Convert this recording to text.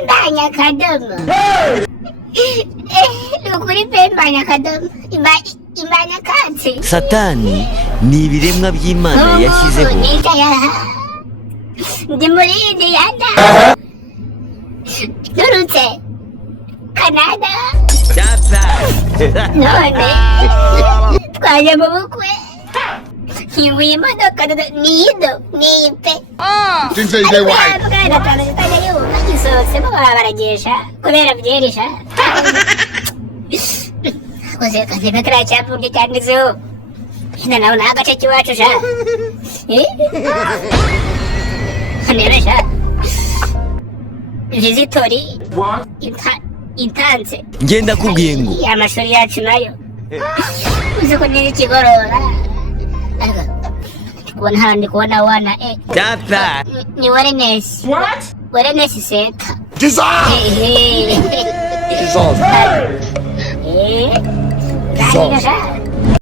imbanya akadomo ni ukuri pe imbanya akadomo imbanya katsi. Satani ni ibiremwa by'Imana yashyizeho. Ndi muri Indiyana turutse Canada none twaje mu bukwe nkibuye imodoka niyi pe bwana zitajayo nagisohotsemo baba baragesha kubera byerisha uze kazime kariya cyapa uburyo cyanditseho hino nawe ni agace k'iwacu sha haneresha visitori itanze ngenda kubwiye ngo amashuri yacu nayo uzi ko niri kigorora kubona hano ndi kubona wana data ni warenesi seta Dissolve.